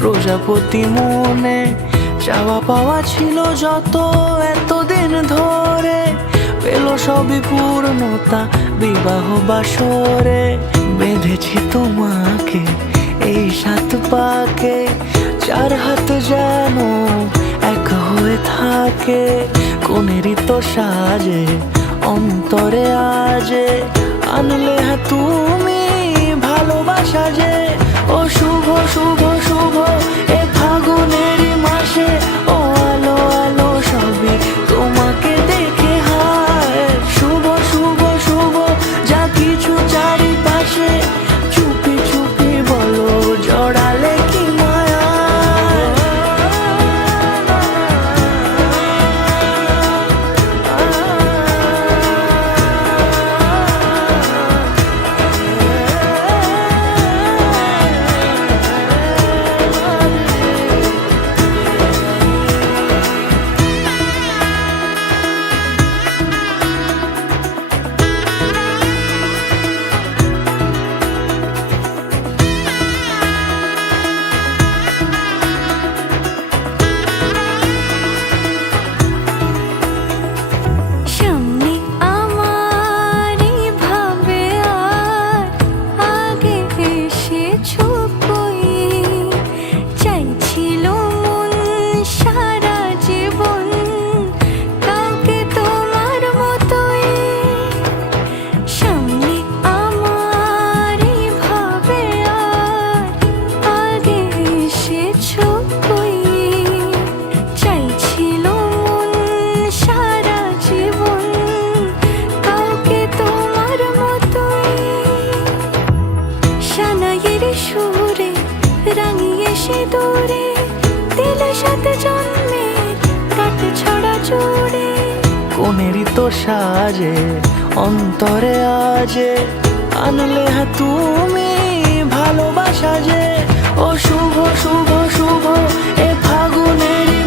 প্রজাপতি মনে চাওয়া পাওয়া ছিল যত এতদিন ধরে, পেল সবই পূর্ণতা বিবাহ বাসরে। বেঁধেছি তোমাকে এই 7 পাকে, 4 হাত যেন এক হয়ে থাকে। কোনেরই তো সাজে অন্তরে আজে, আনলে তুমি ভালোবাসা যে। ও শুভ শুভ শুভ এ ফাগুনেরই মাসে, ও আলো আলো সবই তোমাকে দেখে হায়। শুভ শুভ শুভ যা কিছু চারিপাশে, চুপি চুপি বলো জড়ালে কি মায়া। সুরে রাঙিয়ে সে দূরে দিলে 7 জন্মের কাট ছড়া জুড়ে। কোনেরই তো সাজে অন্তরে আজে, আনলে তুমি ভালোবাসা যে। ও শুভ শুভ শুভ এ ফাগুনেরই